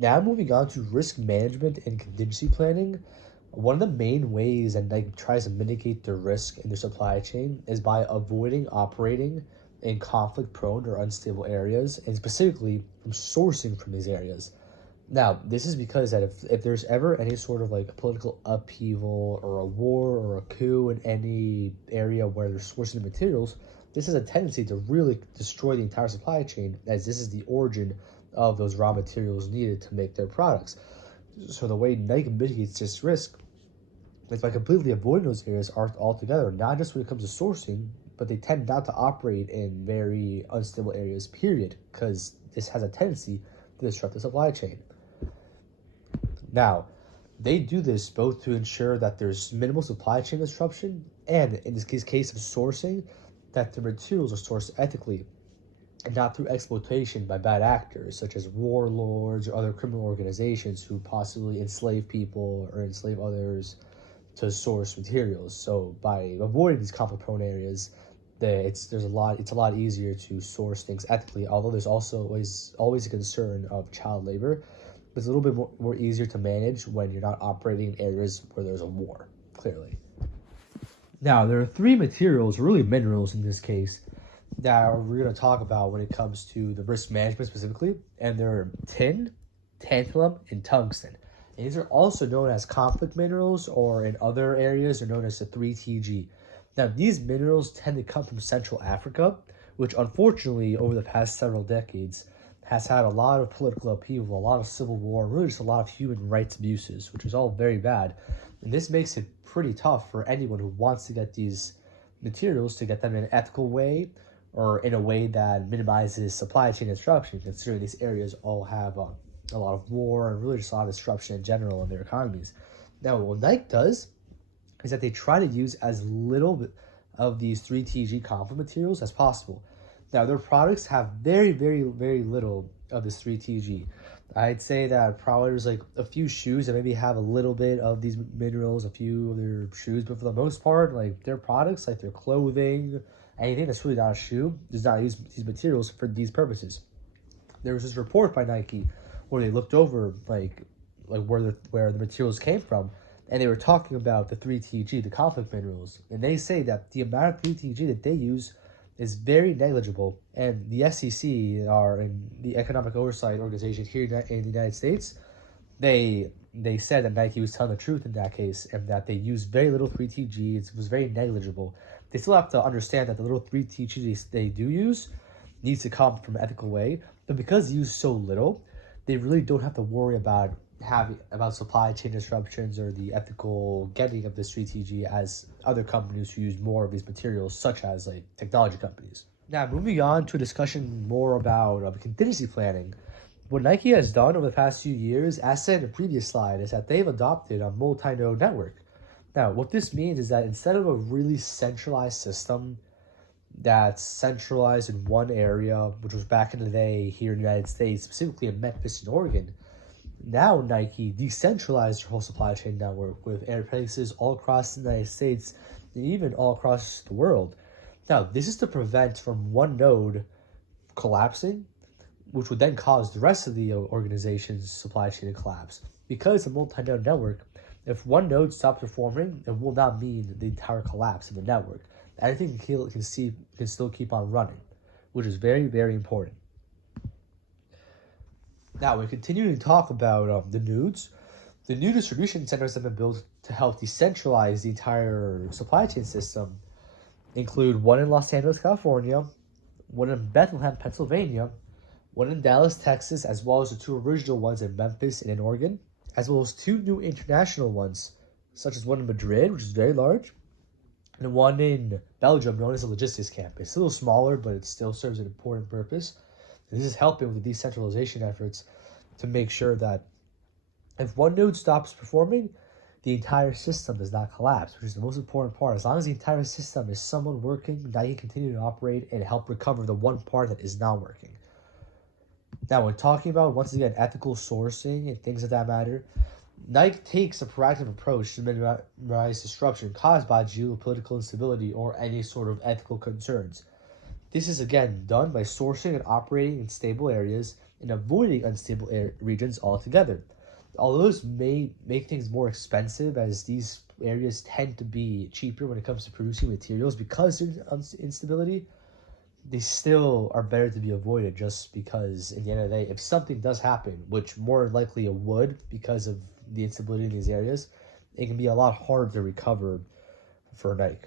Now moving on to risk management and contingency planning. One of the main ways that Nike tries to mitigate the risk in their supply chain is by avoiding operating in conflict prone or unstable areas, and specifically from sourcing from these areas. Now, this is because that if there's ever any sort of like a political upheaval or a war or a coup in any area where they're sourcing materials, this has a tendency to really destroy the entire supply chain, as this is the origin of those raw materials needed to make their products. So the way Nike mitigates this risk is by completely avoiding those areas altogether, not just when it comes to sourcing, but they tend not to operate in very unstable areas, period, because this has a tendency to disrupt the supply chain. Now, they do this both to ensure that there's minimal supply chain disruption and, in this case of sourcing, that the materials are sourced ethically and not through exploitation by bad actors such as warlords or other criminal organizations who possibly enslave people or enslave others to source materials. So by avoiding these conflict prone areas, it's a lot easier to source things ethically. Although there's also always a concern of child labor, but it's a little bit more easier to manage when you're not operating in areas where there's a war. Clearly, now there are three materials, really minerals in this case, that we're going to talk about when it comes to the risk management specifically, and they're tin, tantalum, and tungsten. And these are also known as conflict minerals, or in other areas, they're known as the 3TG. Now, these minerals tend to come from Central Africa, which unfortunately, over the past several decades, has had a lot of political upheaval, a lot of civil war, really just a lot of human rights abuses, which is all very bad. And this makes it pretty tough for anyone who wants to get these materials to get them in an ethical way or in a way that minimizes supply chain disruption, considering these areas all have a lot of war and really just a lot of disruption in general in their economies. Now, what Nike does is that they try to use as little of these 3TG conflict materials as possible. Now, their products have very, very, very little of this 3TG. I'd say that probably there's like a few shoes that maybe have a little bit of these minerals, a few of their shoes, but for the most part, like their products, like their clothing, anything that's really not a shoe, does not use these materials for these purposes. There was this report by Nike where they looked over like where the materials came from, and they were talking about the 3TG, the conflict minerals, and they say that the amount of 3TG that they use is very negligible. And the SEC, are in the Economic Oversight Organization here in the United States, they said that Nike was telling the truth in that case, and that they used very little 3TG. It was very negligible. They still have to understand that the little 3TG they do use needs to come from an ethical way, but because they use so little, they really don't have to worry about supply chain disruptions or the ethical getting of this 3TG as other companies who use more of these materials, such as like technology companies. Now, moving on to a discussion more about contingency planning. What Nike has done over the past few years, as said in the previous slide, is that they've adopted a multi-node network. Now, what this means is that instead of a really centralized system that's centralized in one area, which was back in the day here in the United States, specifically in Memphis and Oregon, now Nike decentralized their whole supply chain network with air places all across the United States and even all across the world. Now, this is to prevent from one node collapsing, which would then cause the rest of the organization's supply chain to collapse. Because it's a multi-node network, if one node stops performing, it will not mean the entire collapse of the network. Everything can still keep on running, which is very, very important. Now, we're continuing to talk about the nudes. The new distribution centers have been built to help decentralize the entire supply chain system, include one in Los Angeles, California, one in Bethlehem, Pennsylvania, one in Dallas, Texas, as well as the two original ones in Memphis and in Oregon, as well as two new international ones, such as one in Madrid, which is very large, and one in Belgium, known as the logistics campus. It's a little smaller, but it still serves an important purpose. And this is helping with the decentralization efforts to make sure that if one node stops performing, the entire system does not collapse, which is the most important part. As long as the entire system is somewhat working, now you can continue to operate and help recover the one part that is not working. Now, when talking about, once again, ethical sourcing and things of that matter, Nike takes a proactive approach to minimize disruption caused by geopolitical instability or any sort of ethical concerns. This is again done by sourcing and operating in stable areas and avoiding unstable regions altogether. Although this may make things more expensive, as these areas tend to be cheaper when it comes to producing materials because there's instability, they still are better to be avoided, just because in the end of the day, if something does happen, which more likely it would because of the instability in these areas, it can be a lot harder to recover for Nike.